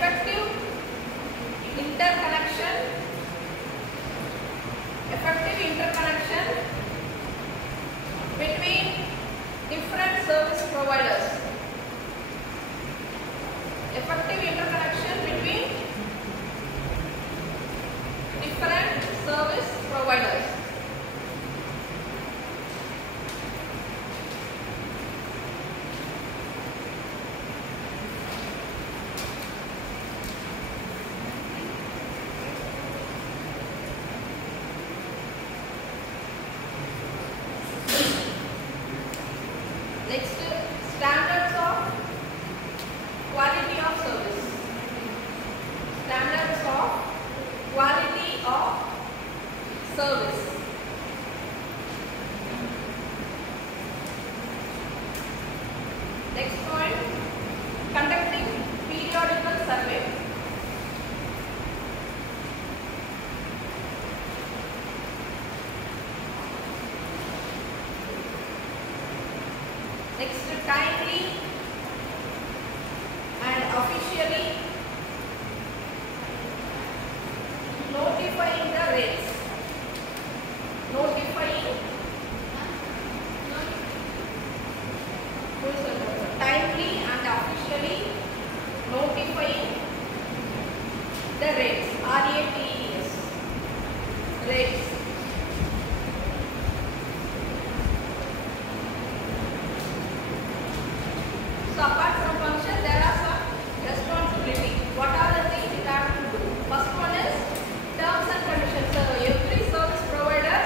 effective interconnection between different service providers. Effective interconnection between different service providers. Next, standards of quality of service. Standards of quality of service. Next point, conducting periodical survey. Next, timely and officially notifying the rates. Timely and officially notifying the rates. RATES. Rates. So apart from function, there are some responsibility. What are the things you have to do? First one is terms and conditions. So every service provider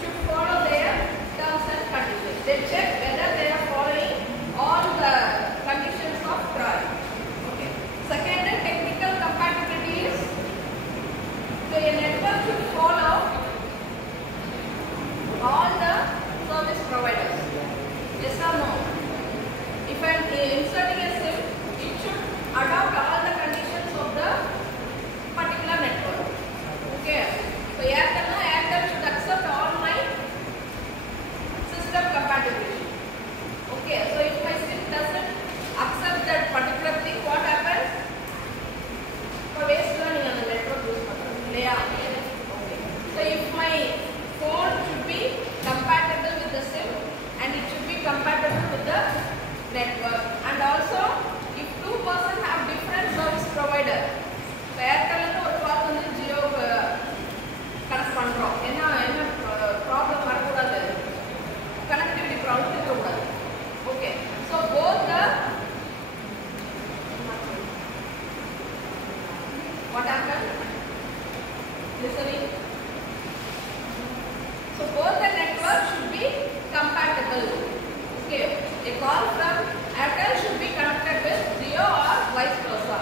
should follow their terms and conditions. They check whether they are following all the conditions of Trai. Okay. Second, technical compatibility is, so a network should follow all the service providers. Yes or no? If I am inserting a SIM, it should adopt all the conditions of the particular network. Okay. So Airtel should accept all my system compatibility. Okay. So if my SIM doesn't accept that particular thing, what happens? For waste learning on the network use okay. So if my phone should be compatible with the SIM and it should be compatible with the network, and also if two persons have different service provider, Airtel ஒரு கால் வந்து Jio connect பண்றோம், என்ன problem வரக்கூடாது, connectivity problem இருக்கக்கூடாது. Okay. So both the what happened? Listening. So both the networks should be compatible. Okay. A call from Airtel should be connected with Jio or vice versa.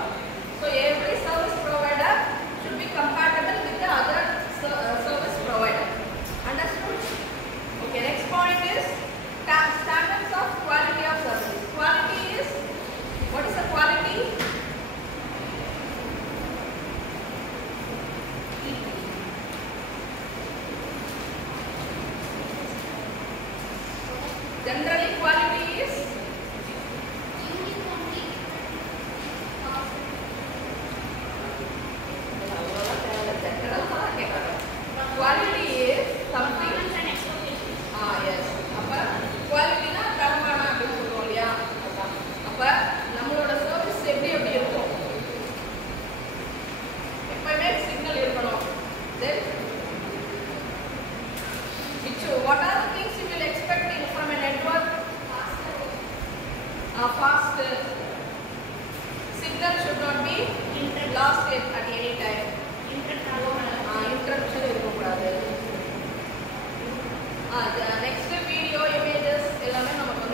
So every service provider should be compatible with the other service provider. Understood? Okay. Next point is standards of quality of service. Quality is, what is the quality? Generally, quality is quality is something. Yes. Quality na தரமான அப்படினு சொல்றோம் இல்லையா? அப்ப நம்மளோட service எப்படி இருக்கும்? எப்பவுமே signal இருக்கணும். Then what are the things you will expecting from a network? Fast signal should not be lost at any time. Interruption இருக்கக்கூடாது. Next video images எல்லாமே நமக்கு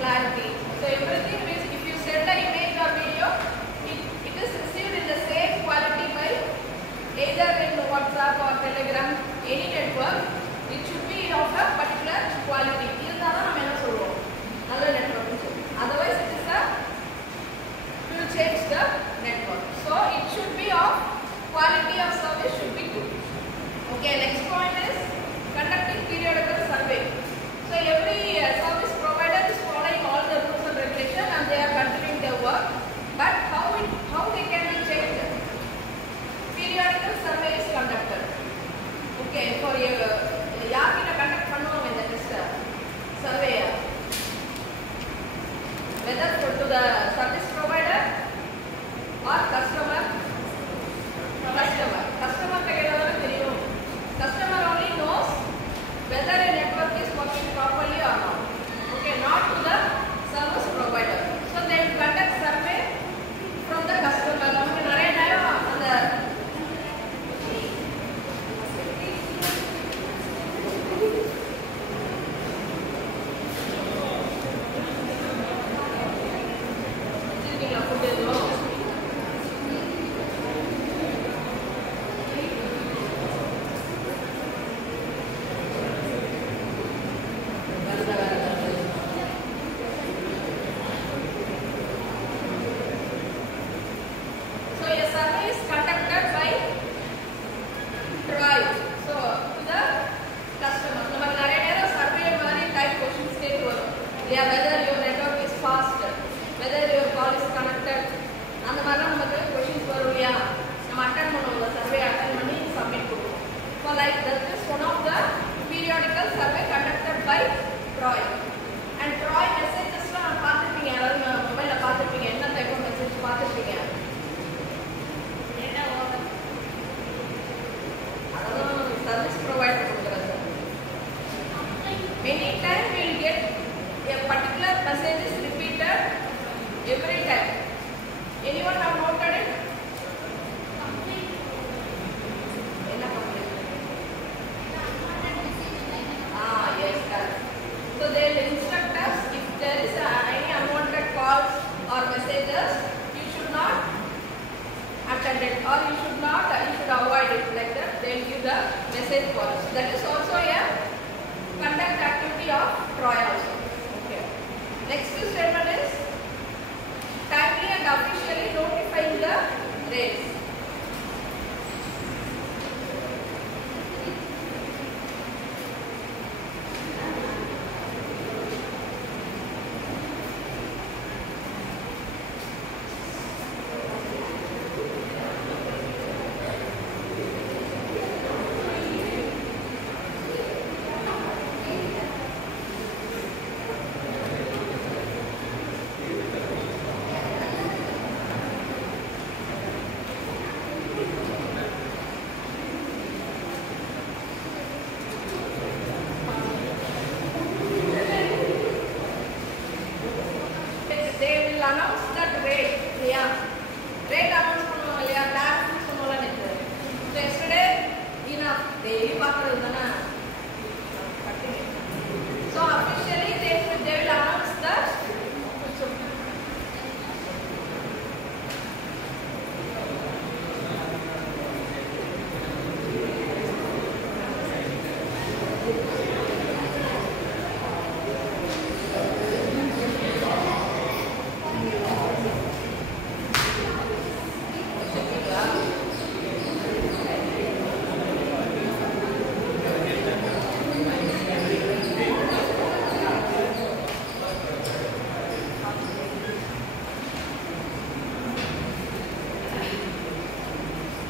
clarity. So everything means if you send an image or video, it is received in the same quality by either in WhatsApp or Telegram, any network. It should be of a particular quality. இருந்தாதான் நம்ம என்ன சொல்றோம்? நல்ல network. Otherwise it is will change the network. So it should be of quality of service should be good. Okay, next point is conducting periodical survey. Yeah, whether your network is fast, whether your call is connected, அந்த மாதிரி நமக்கு questions வரும் இல்லையா? நம்ம attend பண்ணுவோம், survey attend பண்ணி submit பண்ணுவோம். So like that is one of the periodical survey conducted by Trai. And Trai messages நான் பார்த்திருப்பீங்க, அதாவது மொபைல்ல பார்த்திருப்பீங்க, என்ன டைப் ஆஃப் மெசேஜ் பார்த்திருப்பீங்க? என்ன ஓவர் அதாவது சர்வீஸ் ப்ரொவைடர் கொடுக்குறது. Many times we will get a particular message is repeated every time. Anyone have noted it? Enna complaint? Yes, correct. So they will instruct us if there is any unwanted calls or messages, you should not attend it, or you should avoid it, like that. They will give the message for us. That is also a conduct activity of Trai also. Okay. Next statement is timely and officially notifying the rates. Announce that rate, yeah. Rate announce பண்ணுவாங்க இல்லையா? Tax சொன்னோம்ல நேத்து. So yesterday enough daily பார்க்கறதுதானே. So officially they will announce that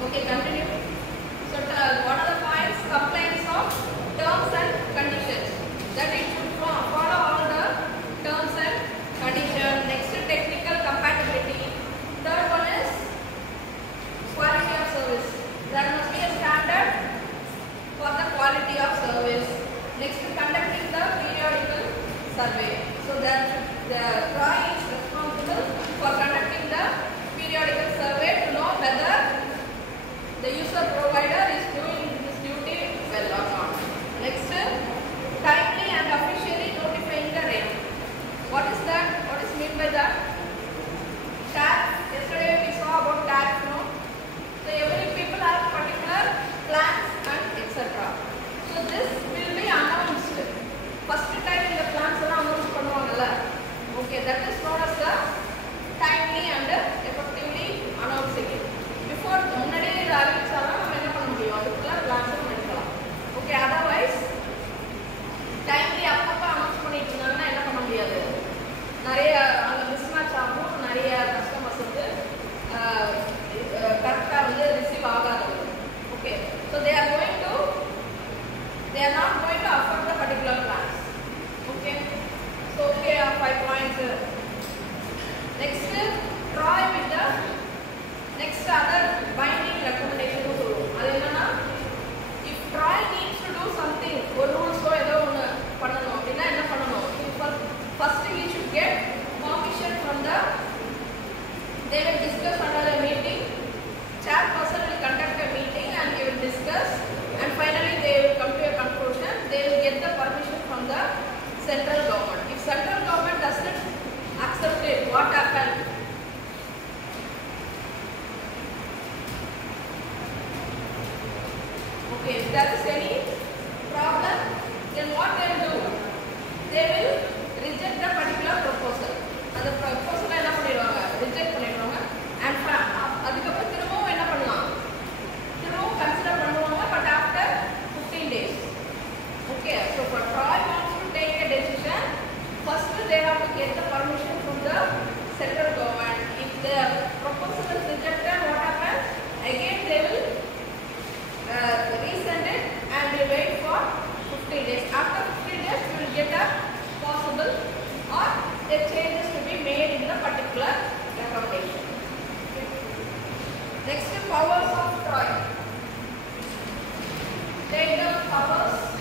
okay, continue. So what are the points? Compliance of terms and conditions. That it should follow all the terms and conditions. Next, technical compatibility. Third one is quality of service. There must be a standard for the quality of service. Next, conducting the periodical survey. So that the Trai is responsible for conducting the periodical survey to know whether the user provider is doing his duty well or not. Next, timely and officially notifying the rate. What is that? What is meant by that? Tariff. Yesterday we saw about tariff, no? So every people have particular plans and etc. So this will be announced. First time in the plans are announced பண்ணுவாங்கல்ல. Okay, that is known as the timely and effectively announcing it. Before முன்னாடியே இதை அறிவிச்சாலும் நம்ம என்ன பண்ண முடியும், அதுக்குள்ள பிளான்ஸும் எடுக்கலாம். Okay, otherwise timely அப்பப்போ அனௌன்ஸ் பண்ணிட்டு இருந்தாங்கன்னா என்ன பண்ண முடியாது, நிறைய அங்கே மிஸ்மேட்ச் ஆகும், நிறைய கஸ்டமர்ஸ் வந்து கரெக்டாக வந்து ரிசீவ் ஆகாதவங்க. Okay, so they are not going to affect the particular plans. Okay, so okay, 5 points. Next, Trai with the next other binding recommendation to do. அது என்னன்னா, if Trai needs to do something, ஒரு ரூல்ஸோ ஏதோ ஒன்று பண்ணணும் அப்படின்னா என்ன பண்ணணும்? First we should get permission from the, they will discuss under a meeting, chairperson will conduct a meeting and they will discuss, and finally they will come to a conclusion. They will get the permission from the central government. If central government doesn't accept it, what happens? Okay, if there is any problem, then what they will do? They will reject the particular proposal. அந்த proposal என்ன பண்ணிடுவாங்க? Reject பண்ணிடுவாங்க. And அதுக்கப்புறம் திரும்பவும் என்ன பண்ணலாம்? திரும்பவும் consider பண்ணுவாங்க, but after 15 days. Okay, so for Trai wants to take a decision, first they have to get the permission from the central government. If their proposal is rejected, what happens? Again they will resend it and we wait for 50 days. After 50 days, we will get a possible or the changes to be made in the particular recommendation. Next, powers of Trai. Take the powers.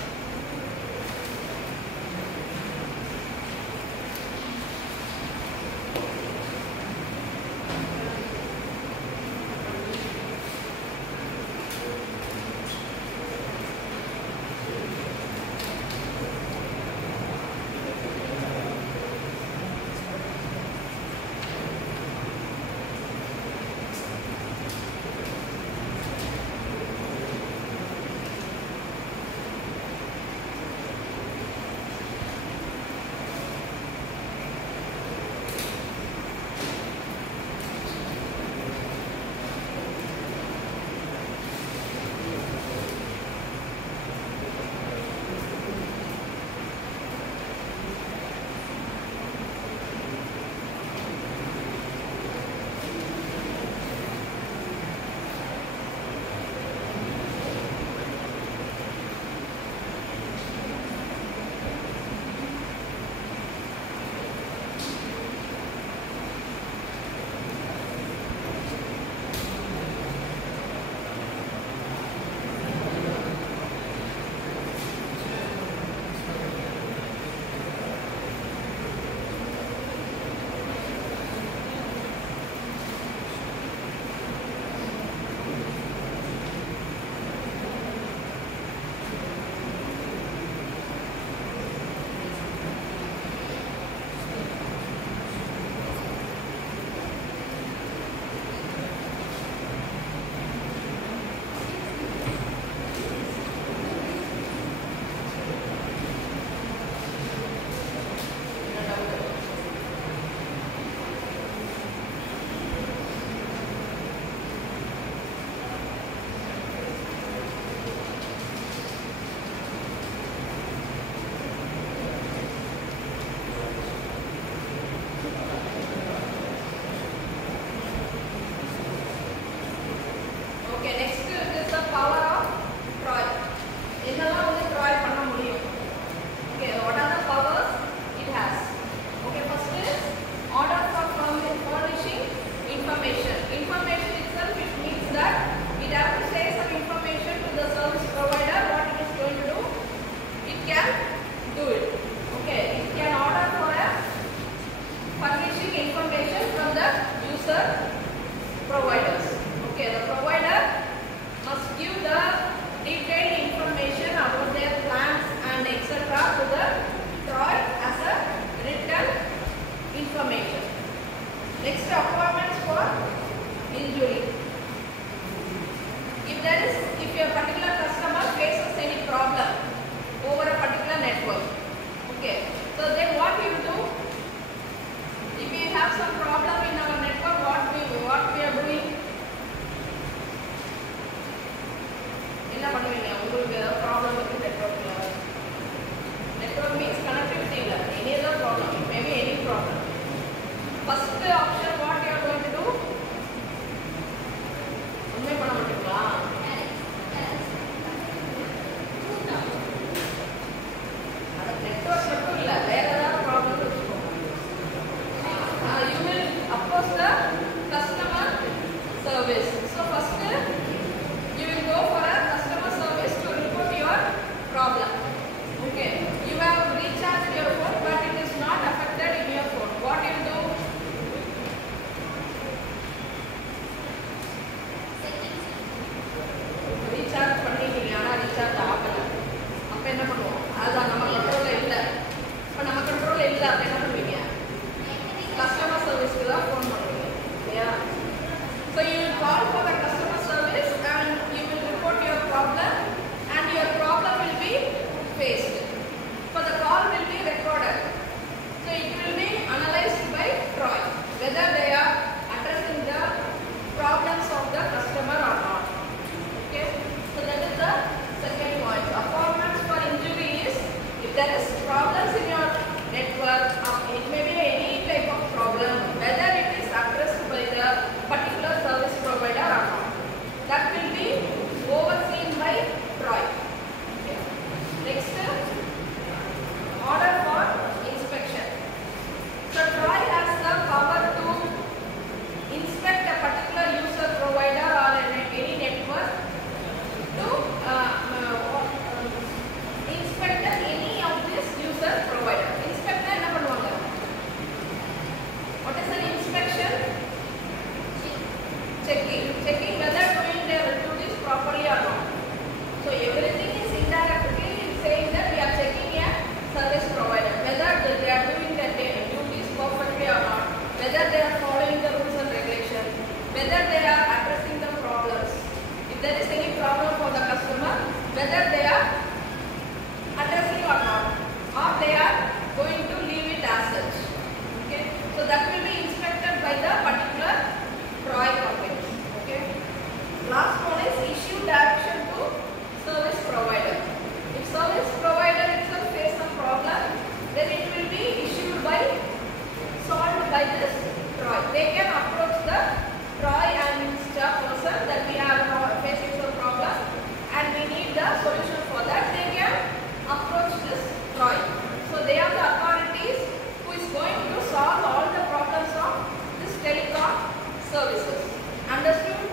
services. Understood?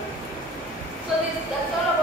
So that's all about